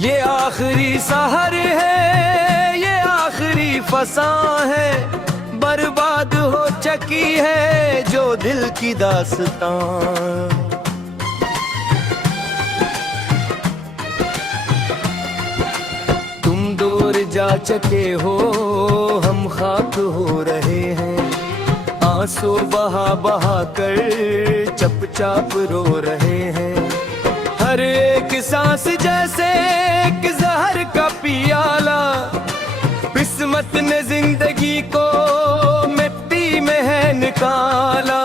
ये आखिरी सहर है, ये आखिरी फसां है, बर्बाद हो चकी है जो दिल की दास्तां। तुम दूर जा चके हो, हम खाक हो रहे हैं, आंसू बहा बहा कर चुपचाप रो रहे हैं। हर एक सांस जैसे एक जहर का पियाला, किस्मत ने जिंदगी को मिट्टी में है निकाला।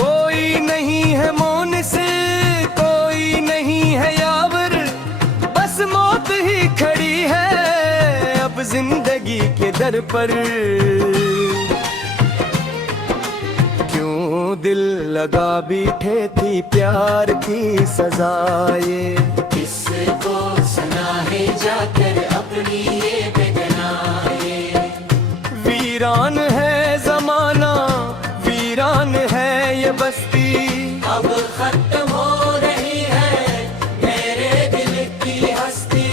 कोई नहीं है मोनिस, कोई नहीं है यावर, बस मौत ही खड़ी है अब जिंदगी के दर पर। दिल लगा बैठे थी प्यार की सजाए, किसको सुनाए जाकर अपनी ये बेगनाए। वीरान है जमाना, वीरान है ये बस्ती, अब खत्म हो रही है मेरे दिल की हस्ती।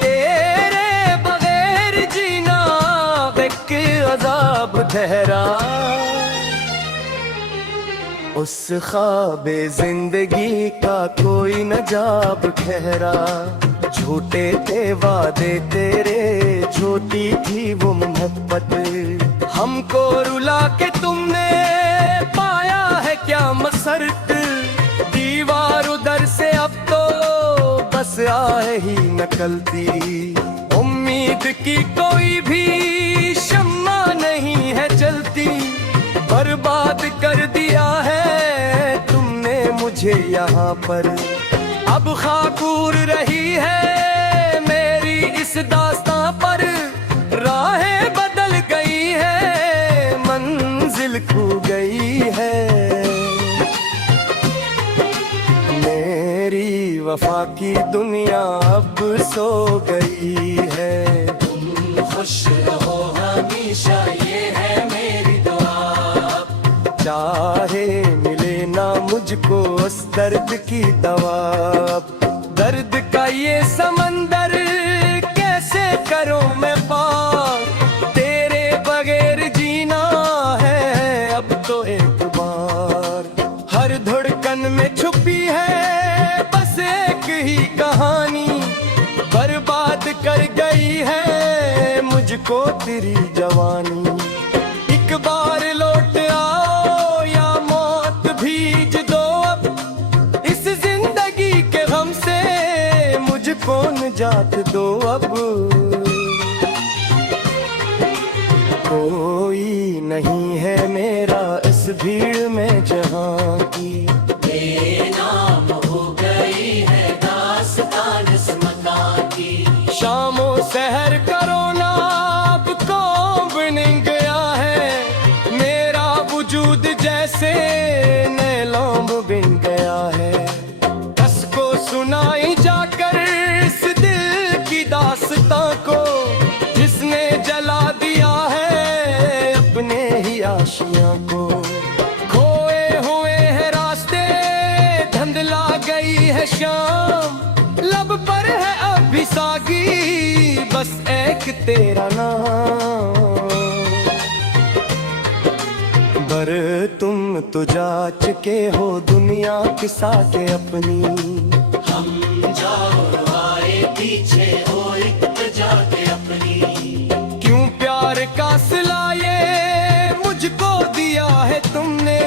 तेरे बगैर जीना एक अजाब ठहरा, उस ख्वाबे जिंदगी का कोई न जाब ठहरा। झूठे थे वादे तेरे, झूठी थी वो मोहब्बत, हमको रुला के तुमने पाया है क्या मसरत। दीवार उधर से अब तो बस आए ही निकलती, उम्मीद की कोई भी शम्मा नहीं है चलती। बर्बाद कर दिया है तुमने मुझे यहाँ पर, अब खाकूर रही है मेरी इस दास्तां पर। राहें बदल गई है, मंजिल खो गई है, मेरी वफा की दुनिया अब सो गई है। तुम खुश रहो हमेशा, ये है मेरी दुआ। चाहे मिले ना मुझको उस दर्द की दवा, दर्द का ये समंदर कैसे करूं मैं पार। तेरे बगैर जीना है अब तो एक बार, हर धड़कन में छुपी है बस एक ही कहानी। बर्बाद कर गई है मुझको तेरी जवानी। एक बार लौट आओ या मौत भीज दो अब, इस जिंदगी के गम से मुझको निजात दो अब। कोई नहीं है मेरा इस भीड़ में जहां की, बेनाम हो गई है दास्तान इस मकान की। शामो सहर करो ना अब कौन बन गया है, मेरा वजूद जैसे नैलौंब बिन गया है। कसको सुनाई जाकर इस दिल की दास्तां को, जिसने जला दिया है अपने ही आशियां को। खोए हुए हैं रास्ते, धुंधला गई है शाम, लब पर है अभी सागी बस एक तेरा नाम। पर तुम तो जा चुके हो दुनिया के साथ अपनी, हम जाओ आए पीछे हो जाके अपनी। क्यों प्यार का सिला ये मुझको दिया है तुमने,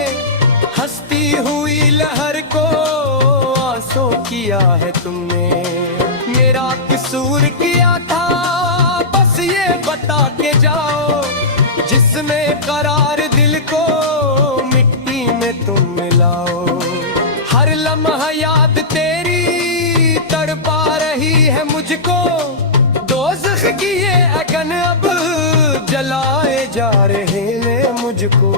हंसती हुई लहर को आंसू किया है तुमने। मेरा कसूर किया था बस ये बता के जाओ, जिसमें करार दिल को मिट्टी में तुम मिलाओ। हर लम्हा याद तेरी तड़पा रही है मुझको, दोज़ख की ये अगन अब जलाए जा रहे हैं मुझको।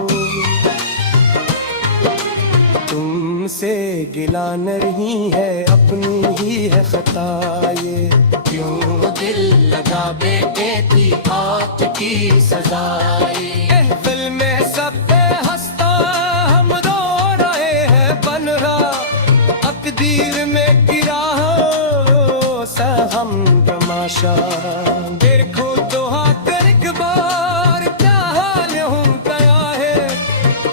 तुमसे गिला नहीं है अपनी ही है खता ये, क्यों दिल लगा बैठे थी मौत की सजाए। दिल में सब पे हंसता हम रो रहे हैं बन रहा, तकदीर में गिरा हो पूछा, देखो तो हाँ कर एक बार क्या हाल हो गया है,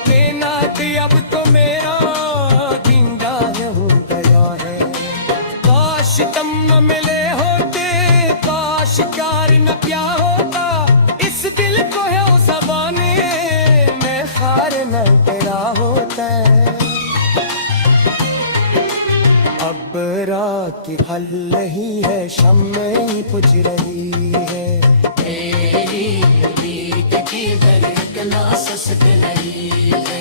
बेनात अब तो मेरा जिंदा हो गया है। काश तुम न मिले होते, काश प्यार न क्या होता, इस दिल को है ज़बाने में हार न तेरा होता है। अब रात हल रही है, शम्में बुझ रही है, मेरी उम्मीद की धड़कन सुस्त नहीं है।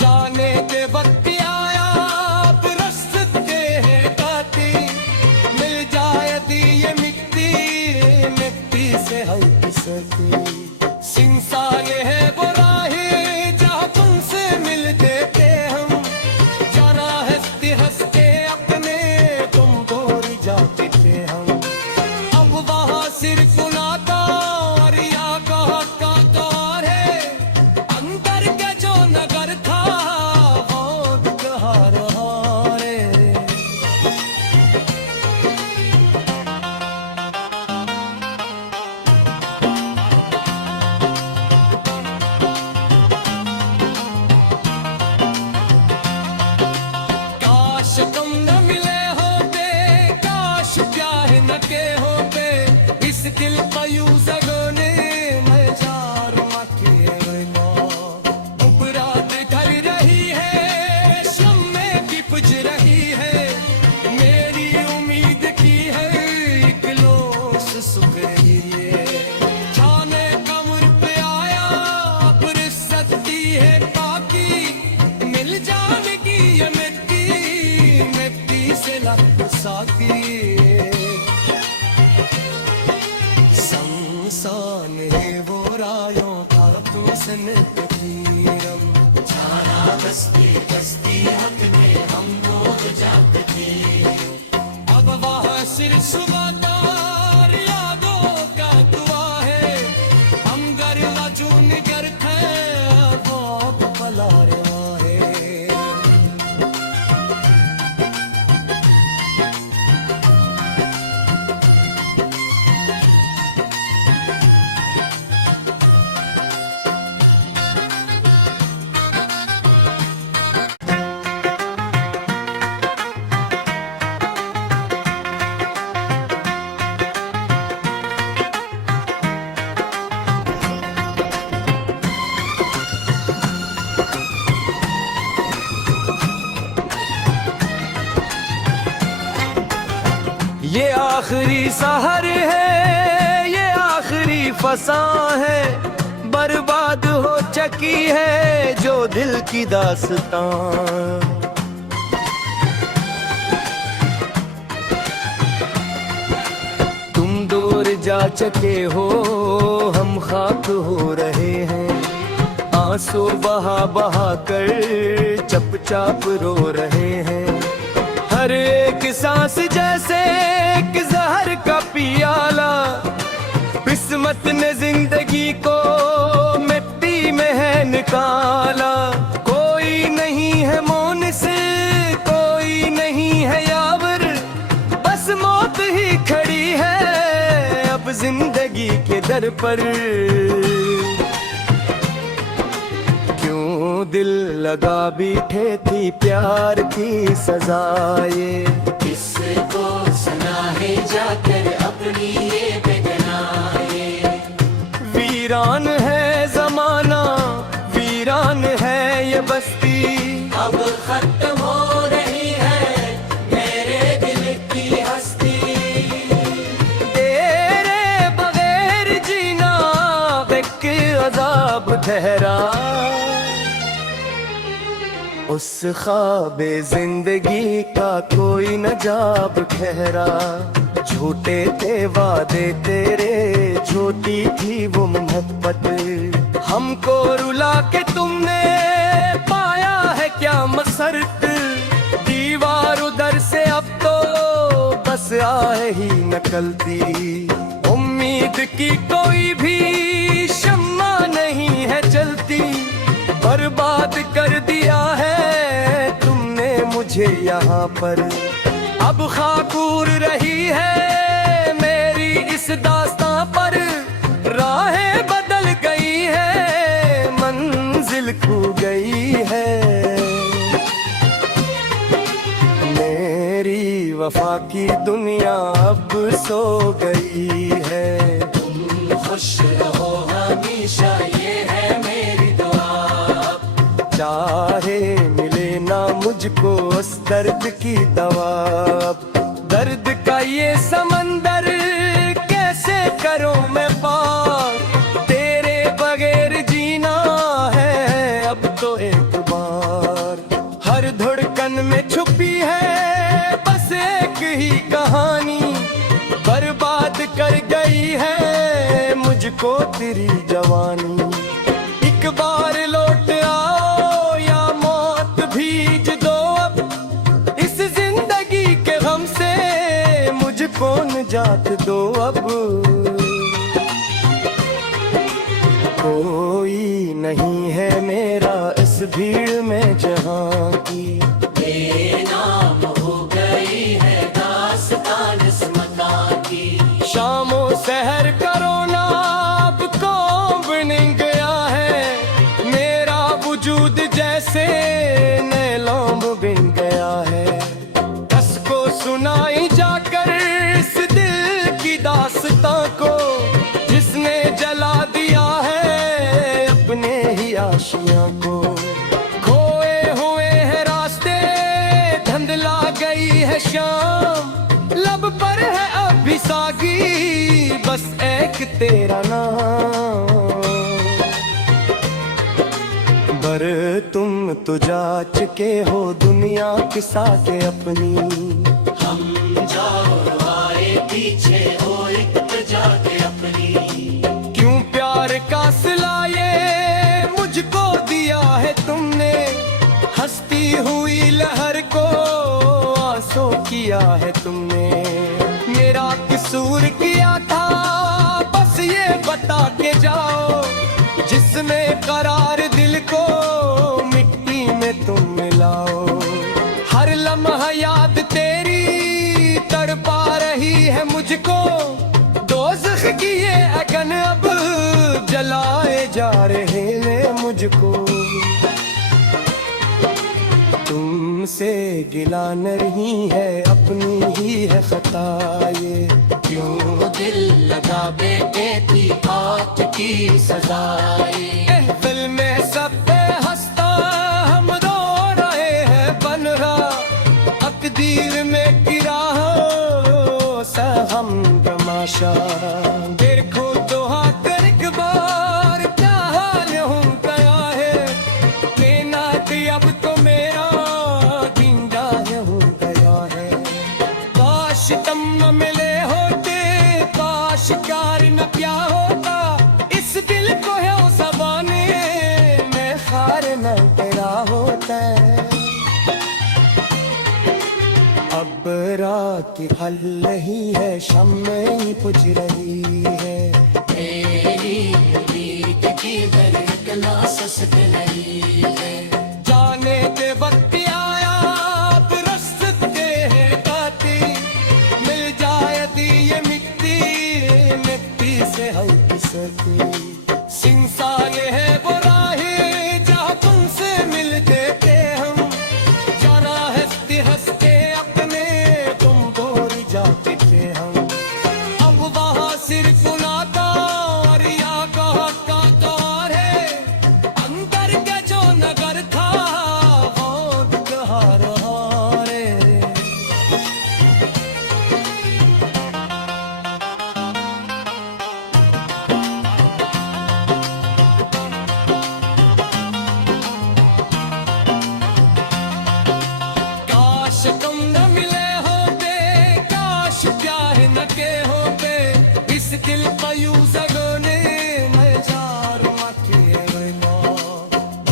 जाने के वक्त आया अब रस्ते हैं काती, मिल जाए दी ये मिट्टी, मिट्टी से है किसकी। सिंसान है वो राहें जहाँ तुमसे मिलते थे हम, जाना हंसते हंसते अपने तुम दूर जाते थे हम। अब वहाँ सिर्फ नाता और या का दौर है, अंदर का जो नगर था वो कहा रहा रे। काश तुम न मिले होते, काश प्यार न के होते, इस दिल का यूं जगने मैं जार मके ना। उपरात ढल रही है, शम्में भी बुझ रही है, मेरी उम्मीद की है एक लोस सुख रही है। जाने कमर पे आया अब रिश्ती है बाकी, मिल जाने की ये मिट्टी, मिट्टी से लग साकी। संसान है वो रायों का तुमसे तीरम, जाना बस्ती बस्ती हक में हम लोग जागते। अब वहाँ सिर सुबहदार यादों का दुआ है, हम गर वजून गर थे वो अब पला रहा है। ये आखिरी सहर है, ये आखिरी फसां है, बर्बाद हो चकी है जो दिल की दास्तां। तुम दूर जा चके हो, हम खाक हो रहे हैं, आंसू बहा बहा कर चपचाप रो रहे हैं। हर एक सांस जैसे एक जहर का पियाला, किस्मत ने जिंदगी को मिट्टी में है निकाला। कोई नहीं है मोनिस, कोई नहीं है यावर, बस मौत ही खड़ी है अब जिंदगी के दर पर। क्यों दिल लगा बैठे थी प्यार की सजाए, किसको सुनाए जाकर अपनी ये बेगनाए। वीरान है जमाना, वीरान है ये बस्ती, अब खत्म हो रही है मेरे दिल की हस्ती। तेरे बगैर जीना एक अजाब ठहरा, उस ख्वाबे जिंदगी का कोई न जाब ठहरा। झूठे थे वादे तेरे, झूठी थी वो मोहब्बत, हमको रुला के तुमने पाया है क्या मसरत। दीवार उधर से अब तो बस आए ही नकलती, उम्मीद की कोई भी शम्मा नहीं है चलती। बर्बाद कर दिया है तुमने मुझे यहाँ पर, अब खाकूर रही है मेरी इस इस दास्तां पर राहें बदल गई है, मंजिल खो गई है। मेरी वफा की दुनिया अब सो गई है। तुम खुश रहो हमेशा, ये है मेरी दुआ। चाहे मिले ना मुझको उस दर्द की दवा, दर्द का ये समंदर कैसे करूं मैं पार, तेरे बगैर जीना है अब तो एक बार। हर धड़कन में छुपी है बस एक ही कहानी, बर्बाद कर गई है मुझको तेरी जवानी। एक बार लौट आओ या मौत भीज दो अब, इस जिंदगी के गम से मुझको निजात दो अब। कोई नहीं है मेरा इस भीड़ में जहां की, बेनाम हो गई है दास्तान इस मकान की। शामों सहर करो ना अब कौन बन गया है, मेरा वजूद जैसे नैलौंब बिन गया है। कस को सुनाई जाकर इस दिल की दास्तां को, जिसने जला दिया है अपने ही आशियां को। खोए हुए हैं रास्ते, धुंधला गई है शाम, लब पर है अब भी सागी बस एक तेरा नाम। पर तुम तो जा चुके हो दुनिया के साथ अपनी, हम जाओ आए पीछे हो एक जाके अपनी। क्यों प्यार का सिला ये मुझको दिया है तुमने, हंसती हुई लहर को आंसू किया है तुमने। मेरा कसूर किया था बस ये बता के जाओ, जिसमें करार दिल को मिट्टी में तुम मिलाओ। हर लम्हा याद तेरी तड़पा रही है मुझको, दोज़ख की ये अगन अब जलाए जा रहे हैं मुझको। तुमसे गिला नहीं है अपनी ही है खता ये, क्यों दिल लगा बेटे थी आज की सजाए। दिल में सब पे हंसता हम रो रहे हैं बन रहा, तकदीर में गिरा हो हम तमाशा। देखो तो हाथ एक बार क्या हाल हो गया है, बेनात अब तो मेरा जिंदा हो गया है। काश तुम न मिले होते, काश प्यार न क्या होता, इस दिल को है ज़बाने में खार न तेरा होता है। अब रात हल रही है शम्में बुझ रही है, मेरी उम्मीद की धड़कना सस्त नहीं है। जाने दे वक्त आया अब रस्ते हैं काती, मिल जाए दी ये मिट्टी मिट्टी से हल्की सकी। सिंसान है वो राहें जहाँ तुमसे मिल देते हम, जरा हंसते हंसते अपने तुम दूर जाते थे हम। अब वहाँ सिर्फ नादार या का दौर है, अंदर का जो नगर था वो कहा रहा रे। काश तुम न मिले होते, काश प्यार न के होते, इस दिल पर यूं जगने मैं जार माथे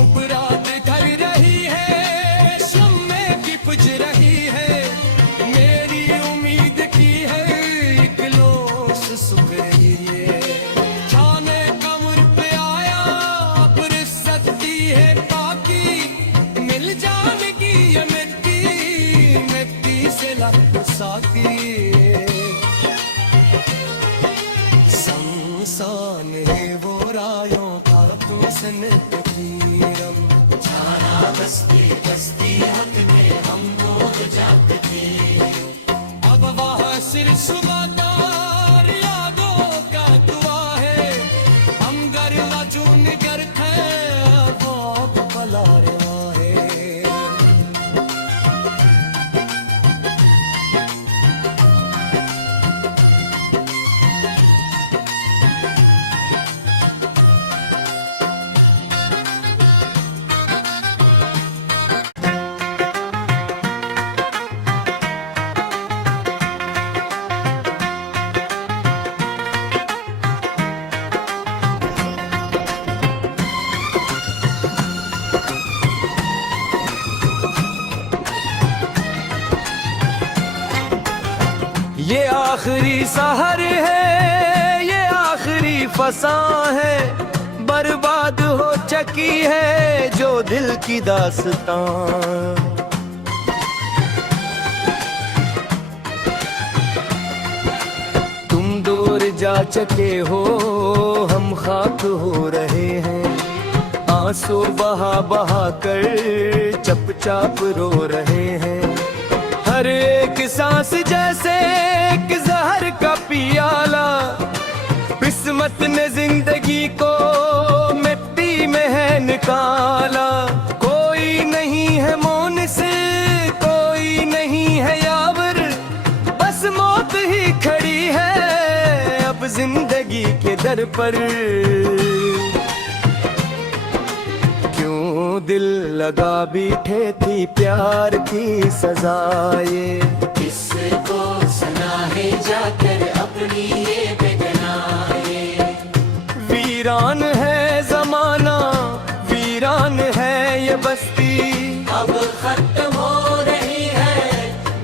उपरात ढल रही है, शम्मे की बुझ रही है, मेरी उम्मीद की है एक लोस सुख रही है। जाने कमर पे आया अब रिश्त दी है बाकी, मिल जाने की ये मिट्टी मिट्टी से लग साकी। ये आखिरी सहर है, ये आखिरी फसा है, बर्बाद हो चुकी है जो दिल की दास्तां। तुम दूर जा चुके हो, हम खाक हो रहे हैं, आंसू बहा बहा कर चपचाप रो रहे हैं। हर एक सांस जैसे एक जहर का पियाला, किस्मत ने जिंदगी को मिट्टी में है निकाला। कोई नहीं है मोनिस, कोई नहीं है यावर, बस मौत ही खड़ी है अब जिंदगी के दर पर। क्यों दिल लगा बैठे थी प्यार की सजाए, किसको सुनाए जाकर अपनी ये बेगनाए। वीरान है जमाना, वीरान है ये बस्ती, अब खत्म हो रही है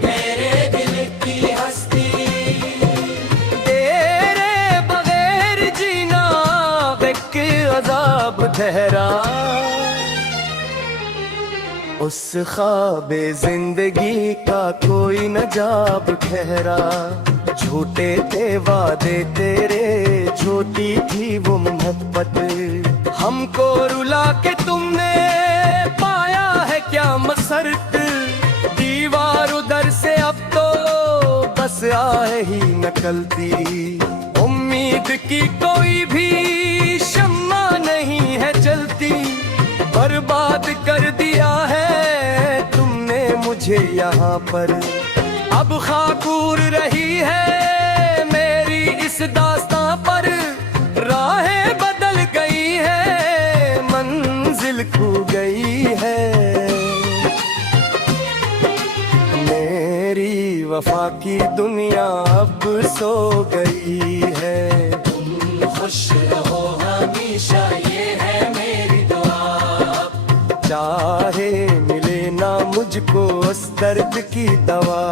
मेरे दिल की हस्ती। तेरे बगैर जीना एक अजाब ठहरा, उस ख्वाबे जिंदगी का कोई न जाब ठहरा। झूठे थे वादे तेरे, झूठी थी वो मोहब्बत, हमको रुला के तुमने पाया है क्या मसरत। दीवार उधर से अब तो बस आहे ही नकलती, उम्मीद की कोई भी शम्मा नहीं है चलती। बर्बाद कर दिया है तुमने मुझे यहाँ पर, अब खाकूर रही है मेरी इस दास्तां पर। राहें बदल गई है, मंजिल खो गई है, मेरी वफा की दुनिया अब सो गई है। तुम खुश रहो हमेशा, ये है मेरी दुआ। चाहे मिले ना मुझको उस दर्द की दवा,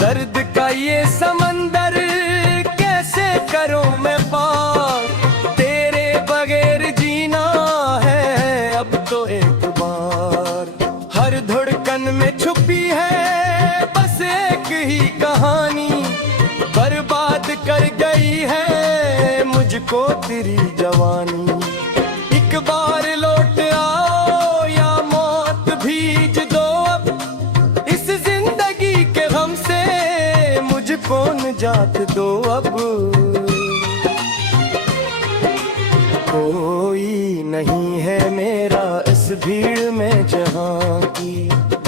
दर्द का ये समंदर कैसे करूं मैं पार। तेरे बगैर जीना है अब तो एक बार, हर धड़कन में छुपी है बस एक ही कहानी। बर्बाद कर गई है मुझको तेरी जवानी। एक बार लौट आओ या मौत भीज दो अब, इस जिंदगी के गम से मुझको निजात दो अब। कोई नहीं है मेरा इस भीड़ में जहां की,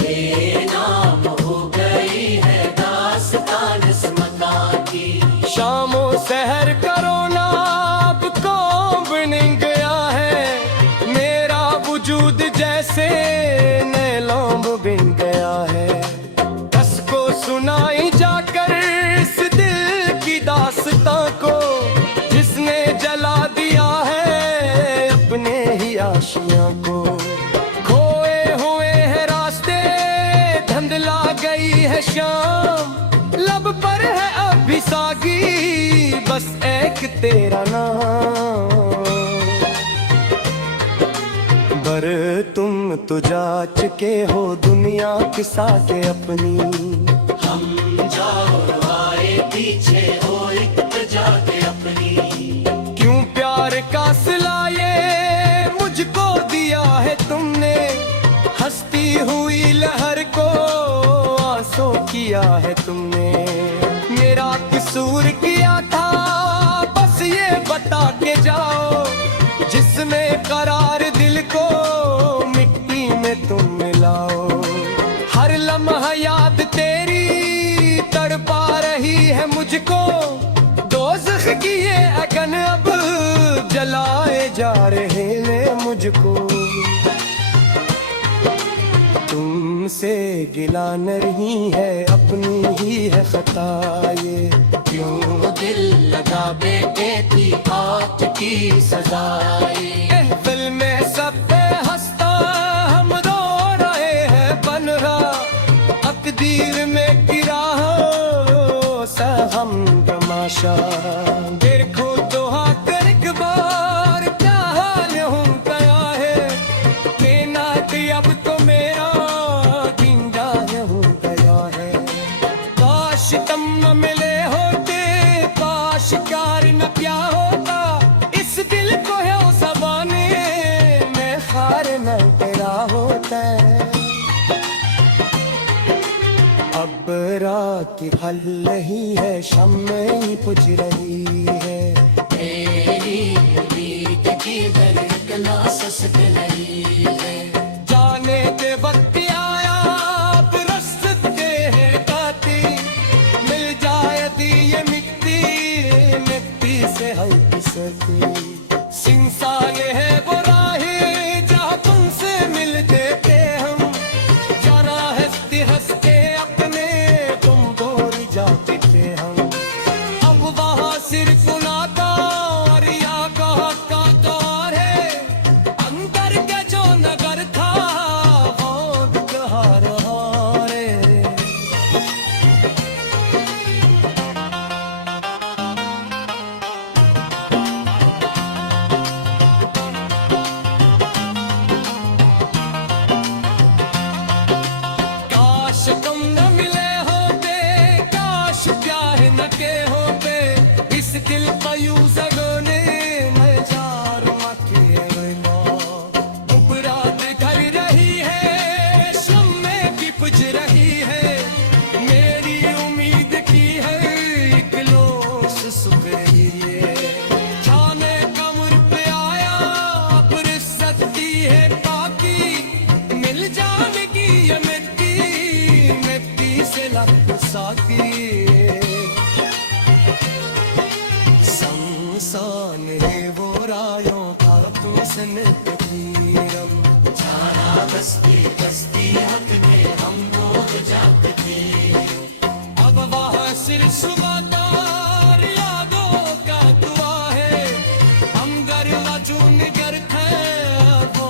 बेनाम हो गई है दास्तान इस मकान की। शामो सहर करो ना अब कौन बन गया है, मेरा वजूद जैसे नैलौंब बिन गया है। कसको सुनाई जाकर इस दिल की दास्तां को, जिसने जला दिया है अपने ही आशियां को। खोए हुए हैं रास्ते, धुंधला गई है शाम, लब पर है अभी सागी बस एक तेरा नाम। पर तुम तो जा चुके हो दुनिया के साथ अपनी, हम जाओ आए पीछे हो एक जाके अपनी। क्यों प्यार का सिला ये मुझको दिया है तुमने, हंसती हुई लहर को आंसू किया है तुमने। मेरा कसूर किया था बस ये बता के जाओ, जिसमें करार दिल को मिट्टी में तुम मिलाओ। हर लम्हा याद तेरी तड़पा रही है मुझको, दोज़ख की ये अगन अब जलाए जा रहे हैं मुझको। तुमसे गिला नहीं है अपनी ही है खता ये, क्यों दिल लगा बेटे थी आज की सजाए। दिल में सब पे हंसता हम रो रहे हैं बन रहा, तकदीर में गिरा हो अब रात ढल रही है, शम्में बुझ रही है। मेरी उम्मीद की धड़कना सस्त नहीं है। जाने दे वक्त आया, अब रस्ते हैं काती, मिल जाए दी ये मिट्टी, मिट्टी से हल्की सती। सिंसा ये है वो राहें जहाँ तुमसे मिलते थे हम, जाना हंसते हंसते अपने तुम दूर जाते थे हम। अब वहाँ सिर्फ नाता और या कहा का द्वार है, अंदर का जो नगर था वो कहा रहा है। काश तुम न मिले होते, काश प्यार न के होते, इस दिल का यूं सगोने मैं जार मचे उपरात घर रही है, शम्में की बुझ रही है। मेरी उम्मीद की है एक लोश सुख रही है। जाने कमर पे आया, अब रिश्त की है बाकी, मिल जाएगी ये मिट्टी, मिट्टी से लग साकी। संसान है वो रायों का तुमसे निकतीरम, जाना बस्ती बस्ती हक में हम लोग जागते। अब वहाँ सिर सुबहदार यादों का दुआ है, हम घर वजून घर थे वो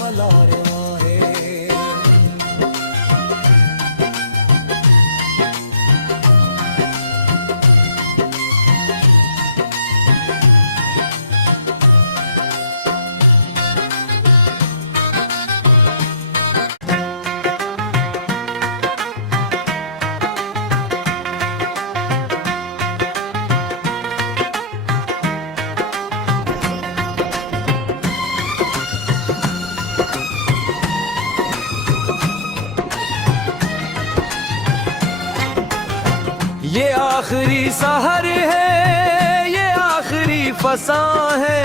भला रवा है। ये आखिरी सहर है, ये आखिरी फसा है,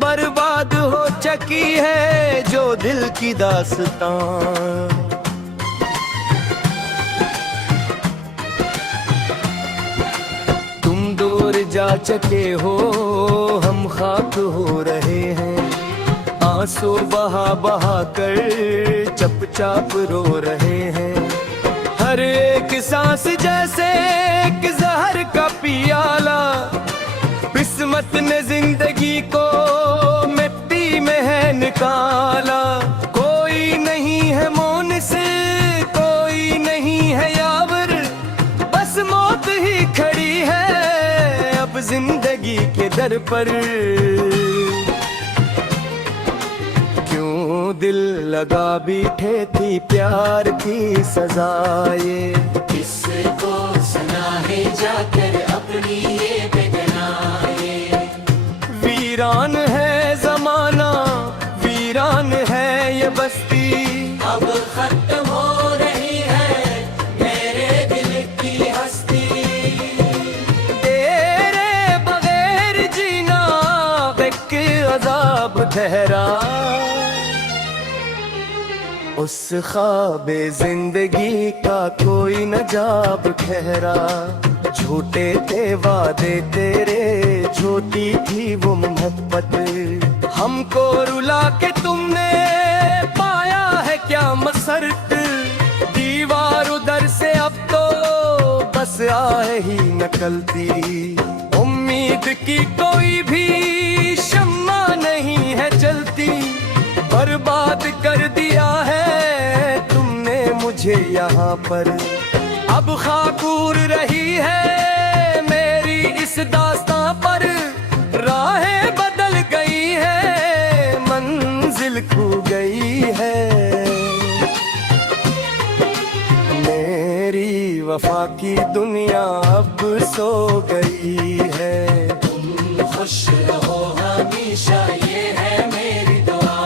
बर्बाद हो चकी है जो दिल की दास्तां। तुम दूर जा चके हो, हम खाक हो रहे हैं, आंसू बहा बहा कर चपचाप रो रहे हैं। हर एक सांस जैसे एक जहर का पियाला, किस्मत ने जिंदगी को मिट्टी में है निकाला। कोई नहीं है मोनिस, कोई नहीं है यावर, बस मौत ही खड़ी है अब जिंदगी के दर पर। क्यों दिल लगा बैठे थी प्यार की सजाए, किसको सुनाए जाकर अपनी ये बेगनाए। वीरान है जमाना, वीरान है ये बस्ती, अब खत्म हो रही है मेरे दिल की हस्ती। तेरे बगैर जीना एक अजाब ठहरा, उस ख्वाब जिंदगी का कोई न जाब ठहरा। झूठे थे वादे तेरे, झूठी थी वो मोहब्बत, हमको रुला के तुमने पाया है क्या मसरत। दीवार उधर से अब तो बस आए ही नकलती, उम्मीद की कोई भी शम्मा नहीं है चलती। बर्बाद कर दिया है तुमने मुझे यहाँ पर, अब खाकूर रही है मेरी इस दास्तां पर। राहें बदल गई है, मंजिल खो गई है, मेरी वफा की दुनिया अब सो गई है। तुम खुश रहो हमेशा, ये है मेरी दुआ।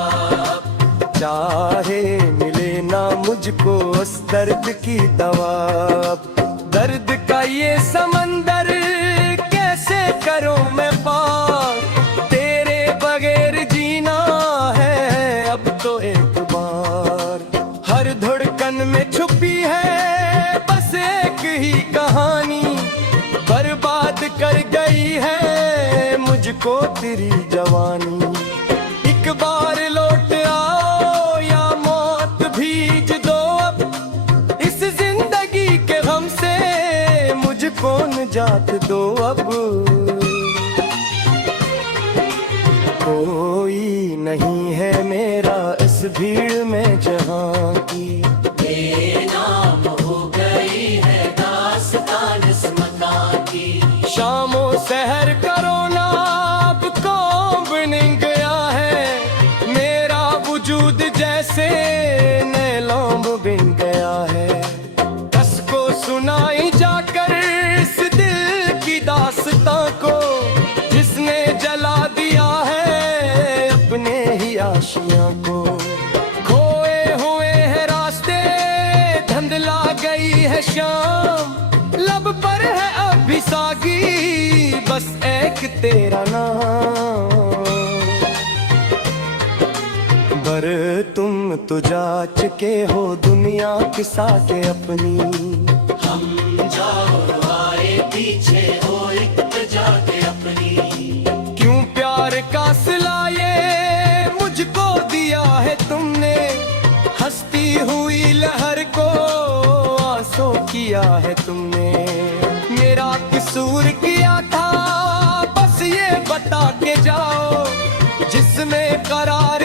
चाहे मिले ना मुझ मुझको उस दर्द की दवा। दर्द का ये समंदर कैसे करूं मैं पार, तेरे बगैर जीना है अब तो एक बार। हर धड़कन में छुपी है बस एक ही कहानी, बर्बाद कर गई है मुझको तेरी जवानी। एक बार लौट आओ या मौत भीज दो अब, इस जिंदगी के गम से मुझको निजात दो अब। कोई नहीं है मेरा इस भीड़ में जहां की, बेनाम हो गई है दास्तान इस मकान की। शामों सहर करो ना अब कौन बन गया है, मेरा वजूद जैसे नैलौंब बिन गया है। कस को सुनाई जाकर इस दिल की दास्तां को, जिसने जला दिया है अपने ही आशियां को। खोए हुए हैं रास्ते धुंधला गई है शाम, लब पर है अभी सागी बस एक तेरा नाम। पर तुम तो जा चुके हो दुनिया के साथ अपनी, हम जाओ आए पीछे हो इल्तिजा के अपनी। क्यों प्यार का सिला ये मुझको दिया है तुमने, हंसती हुई लहर को आंसू किया है तुमने। मेरा कसूर किया था बस ये बता के जाओ, जिसमें करार